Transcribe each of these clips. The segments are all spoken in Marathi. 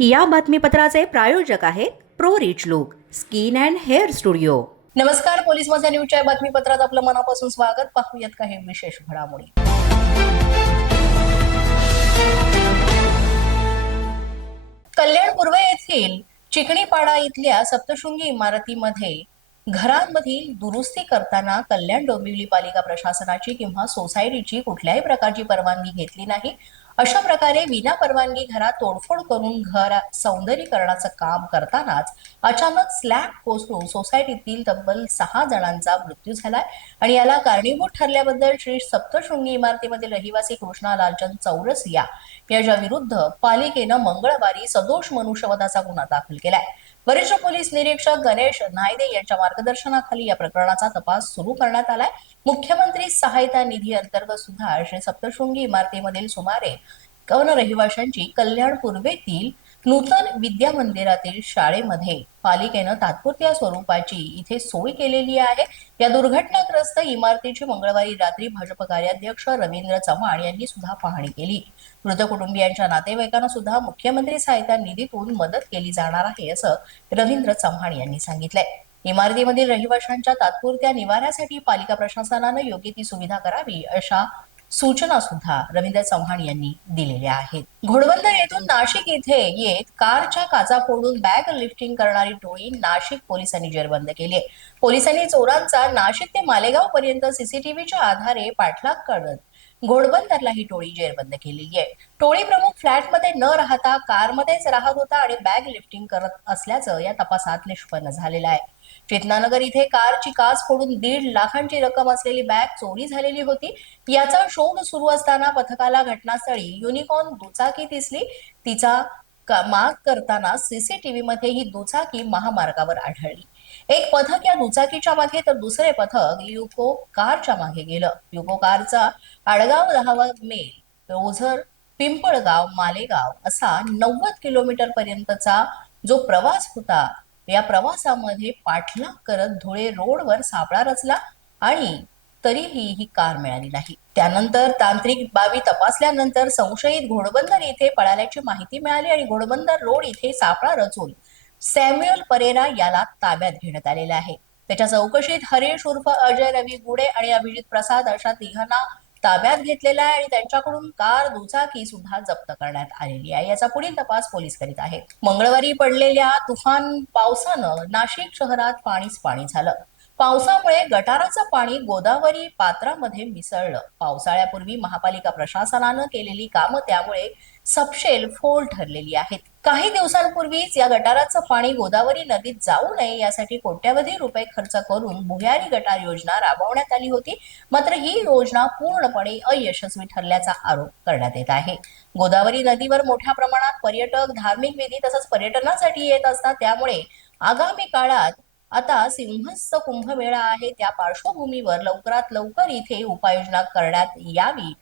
या बातमीपत्राचे प्रायोजक आहेत pro rich look skin and hair studio. नमस्कार पोलीस माझ्या न्यूजच्या बातमीपत्रात आपलं मनापासून स्वागत. पाहूयात काही विशेष घडामोडी. कल्याण पूर्व येथील चिकणीपाडा इथल्या सप्तशृंगी इमारतीमध्ये घरांमधील दुरुस्ती करताना कल्याण डोंबिवली पालिका प्रशासनाची किंवा सोसायटीची कुठल्याही प्रकारची परवानगी घेतली नाही. अशा प्रकारे विना परवानगी घरात तोडफोड करून घर सौंदर्यीकरणाचं काम करतानाच अचानक स्लॅब कोसळून सोसायटीतील तब्बल सहा जणांचा मृत्यू झालाय. आणि याला कारणीभूत ठरल्याबद्दल श्री सप्तशृंगी इमारतीमधील रहिवासी कृष्णा लालचंद चौरसिया याच्या विरुद्ध पालिकेनं मंगळवारी सदोष मनुष्यवधाचा गुन्हा दाखल केलाय. वरिष्ठ पोलीस निरीक्षक गणेश नायदे यांच्या मार्गदर्शनाखाली या प्रकरणाचा तपास सुरू करण्यात आलाय. मुख्यमंत्री सहायता निधी अंतर्गत सुद्धा श्री सप्तशृंगी इमारतीमधील सुमारे कवन रहिवाशांची कल्याण पूर्वेतील नूतन विद्या मंदिरातील शाळेमध्ये पालिकेनं तात्पुरत्या स्वरूपाची इथे सोय केलेली आहे. या दुर्घटनाग्रस्त इमारतीची मंगळवारी रात्री भाजप कार्याध्यक्ष रवींद्र चव्हाण यांनी सुद्धा पाहणी केली. मृत कुटुंबियांच्या नातेवाईकांना सुद्धा मुख्यमंत्री सहायता निधीतून मदत केली जाणार आहे असं रवींद्र चव्हाण यांनी सांगितलंय. इमारतीमधील रहिवाशांच्या तात्पुरत्या निवाऱ्यासाठी पालिका प्रशासनानं योग्य ती सुविधा करावी अशा सूचना सुद्धा रवींद्र चव्हाण यांनी दिलेल्या आहेत. घोडबंदर येथून नाशिक इथे येत कारच्या काचा फोडून बॅग लिफ्टिंग करणारी टोळी नाशिक पोलिसांनी जेरबंद केली आहे. पोलिसांनी चोरांचा नाशिक ते मालेगाव पर्यंत सीसीटीव्हीच्या आधारे पाठलाग करत घोडबंदरला ही टोळी जेरबंद केलेली आहे. टोळी प्रमुख फ्लॅटमध्ये न राहता कारमध्येच राहत होता आणि बॅग लिफ्टिंग करत असल्याचं या तपासात निष्पन्न झालेलं आहे. चेतनानगर इथे कारची काच फोडून दीड लाखांची रक्कम असलेली बॅग चोरी झालेली होती. याचा शोध सुरू असताना पथकाला घटनास्थळी युनिकॉर्न दुचाकी दिसली. तिचा माग करताना सीसीटीव्ही मध्ये ही दुचाकी महामार्गावर आढळली. एक पथक या दुचाकीच्या मागे तर दुसरे पथक युको कारच्या मागे गेलं. युको कारचा आडगाव दहावा मेल ओझर पिंपळगाव मालेगाव असा नव्वद किलोमीटर पर्यंतचा जो प्रवास होता या प्रवासामध्ये पाठलाग करत धुळे रोडवर सापळा रचला आणि तरीही ही कार मिळाली नाही. त्यानंतर तांत्रिक बाबी तपासल्यानंतर संशयित घोडबंदर येथे पळाल्याची माहिती मिळाली आणि घोडबंदर रोड इथे सापळा रचून सॅम्युअल परेरा याला ताब्यात घेण्यात आलेला आहे. त्याच्या चौकशीत हरीश उर्फ अजय रवी गुडे आणि अभिजित प्रसाद अशा तिघांना ताब्यात घेतलेला आहे आणि त्यांच्याकडून कार दुचाकी सुद्धा जप्त करण्यात आलेली आहे. याचा पुढील तपास पोलीस करीत आहेत. मंगळवारी पडलेल्या तुफान पावसानं नाशिक शहरात पाणीच पाणी झालं. पावसामुळे गटाराचं पाणी गोदावरी पात्रामध्ये मिसळलं. पावसाळ्यापूर्वी महापालिका प्रशासनानं केलेली कामं त्यामुळे सपशेल फोल ठरलेली आहेत. काही दिवसांपूर्वीच या गटाराचं पाणी गोदावरी नदीत जाऊ नये यासाठी कोट्यवधी रुपये खर्च करून भुयारी गटार योजना राबवण्यात आली होती. मात्र ही योजना पूर्णपणे अयशस्वी ठरल्याचा आरोप करण्यात येत आहे. गोदावरी नदीवर मोठ्या प्रमाणात पर्यटक धार्मिक विधी तसंच पर्यटनासाठी येत असतात. त्यामुळे आगामी काळात आता सिंहस्थ कुंभमेळा आहे. त्या पार्श्वभूमीवर लवकरात लवकर इथे उपाययोजना करण्यात यावी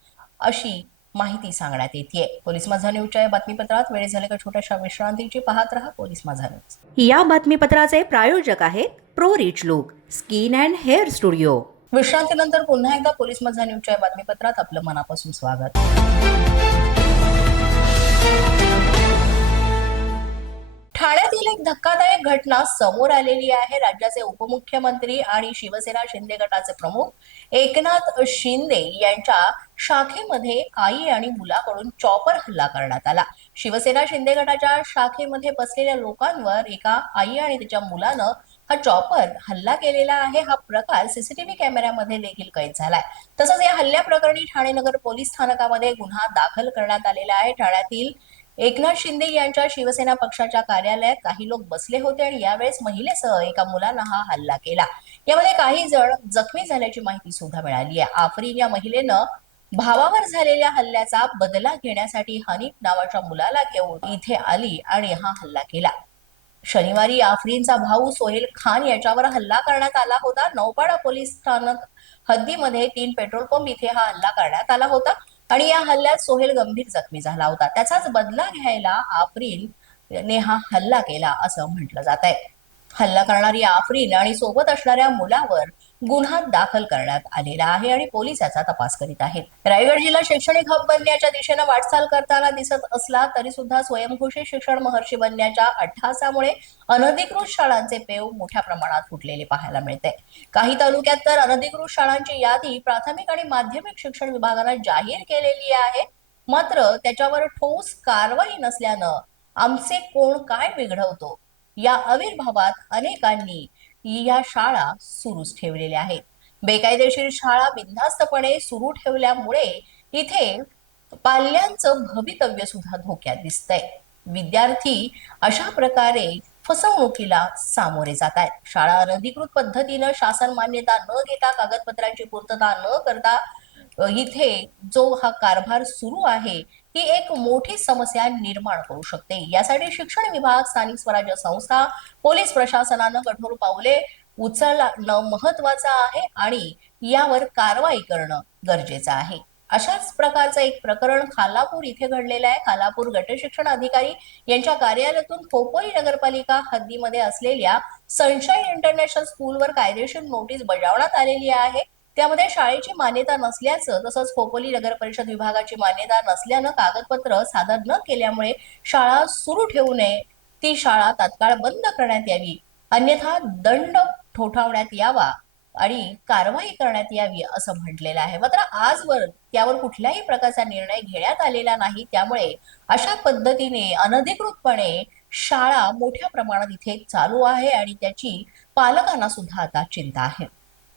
अशी माहिती सांगण्यात येते पोलीस माझा न्यूजच्या या बातमीपत्रात. वेळ झाले का छोट्याशा विश्रांतीची पाहत रहा पोलीस माझा न्यूज. या बातमीपत्राचे प्रायोजक आहेत pro rich look skin and hair studio. विश्रांतीनंतर पुन्हा एकदा पोलीस माझा न्यूजच्या या बातमीपत्रात आपलं मनापासून स्वागत. ठाण्यातील एक धक्कादायक घटना समोर आलेली आहे. राज्याचे उपमुख्यमंत्री आणि शिवसेना शिंदे गटाचे प्रमुख एकनाथ शिंदे यांच्या शाखेमध्ये आई आणि मुलाकडून चॉपर हल्ला करण्यात आला. शिवसेना शिंदे गटाच्या शाखेमध्ये बसलेल्या लोकांवर एका आई आणि तिच्या मुलानं हा चॉपर हल्ला केलेला आहे. हा प्रकार सीसीटीव्ही कॅमेऱ्यामध्ये देखील कैद झालाय. तसंच या हल्ल्या प्रकरणी ठाणे नगर पोलीस स्थानकामध्ये गुन्हा दाखल करण्यात आलेला आहे. ठाण्यातील एकनाथ शिंदे यांच्या शिवसेना पक्षाच्या कार्यालयात काही लोक बसले होते आणि यावेळेस महिलेसह एका मुलानं हा हल्ला केला. यामध्ये काही जण जखमी झाल्याची माहिती सुद्धा मिळाली आहे. आफरीन या महिलेनं भावावर झालेल्या हल्ल्याचा बदला घेण्यासाठी हनीफ नावाच्या मुलाला घेऊन इथे आली आणि हा हल्ला केला. शनिवारी आफरीनचा भाऊ सोहेल खान याच्यावर हल्ला करण्यात आला होता. नौपाडा पोलीस स्थानक हद्दीमध्ये तीन पेट्रोल पंप इथे हा हल्ला करण्यात आला होता. आणि या हल्ल्यात सोहेल गंभीर जखमी झाला होता. त्याचाच बदला घ्यायला आफरीन ने हा हल्ला केला असं म्हटलं जात आहे हल्ला करणारी आफरीन आणि सोबत असणाऱ्या मुलावर गुन्हा दाखल करण्यात आलेला आहे आणि पोलीस याचा तपास करीत आहेत. रायगड जिल्हा शैक्षणिक हब बनण्याच्या दिशेनं वाटचाल करताना दिसत असला तरी सुद्धा स्वयंघोषित शिक्षण महर्षी बनण्याच्या अठ्ठासामुळे अनधिकृत शाळांचे पेव मोठ्या प्रमाणात फुटलेले पाहायला मिळते. काही तालुक्यात तर अनधिकृत शाळांची यादी प्राथमिक आणि माध्यमिक शिक्षण विभागानं जाहीर केलेली आहे. मात्र त्याच्यावर ठोस कारवाई नसल्यानं आमचे कोण काय बिघडवतो या आविर्भावात अनेकांनी या शाळा सुरूच ठेवलेल्या आहेत. बेकायदेशीर शाळा बिनधास्तपणे सुरू ठेवल्यामुळे इथे पाल्यांचं भवितव्य सुद्धा धोक्यात दिसतंय. विद्यार्थी अशा प्रकारे फसवणुकीला सामोरे जात आहेत. शाळा अनधिकृत पद्धतीनं शासन मान्यता न घेता कागदपत्रांची पूर्तता न करता इथे जो हा कारभार सुरू आहे ही एक मोठी समस्या निर्माण करू शकते. यासाठी शिक्षण विभाग स्थानिक स्वराज्य संस्था पोलीस प्रशासनानं कठोर पावले उचलणं महत्वाचं आहे आणि यावर कारवाई करणं गरजेचं आहे. अशाच प्रकारचं एक प्रकरण खालापूर इथे घडलेलं आहे. खालापूर गट शिक्षण अधिकारी यांच्या कार्यालयातून खोपोली नगरपालिका हद्दीमध्ये असलेल्या सनशाईन इंटरनॅशनल स्कूलवर कायदेशीर नोटीस बजावण्यात आलेली आहे. त्यामध्ये शाळेची मान्यता नसल्याचं तसंच खोपोली नगर परिषद विभागाची मान्यता नसल्यानं कागदपत्र सादर न केल्यामुळे शाळा सुरू ठेवू नये. ती शाळा तात्काळ बंद करण्यात यावी. अन्यथा दंड ठोठावण्यात यावा आणि कारवाई करण्यात यावी असं म्हटलेलं आहे. मात्र आजवर त्यावर कुठल्याही प्रकारचा निर्णय घेण्यात आलेला नाही. त्यामुळे अशा पद्धतीने अनधिकृतपणे शाळा मोठ्या प्रमाणात इथे चालू आहे आणि त्याची पालकांना सुद्धा आता चिंता आहे.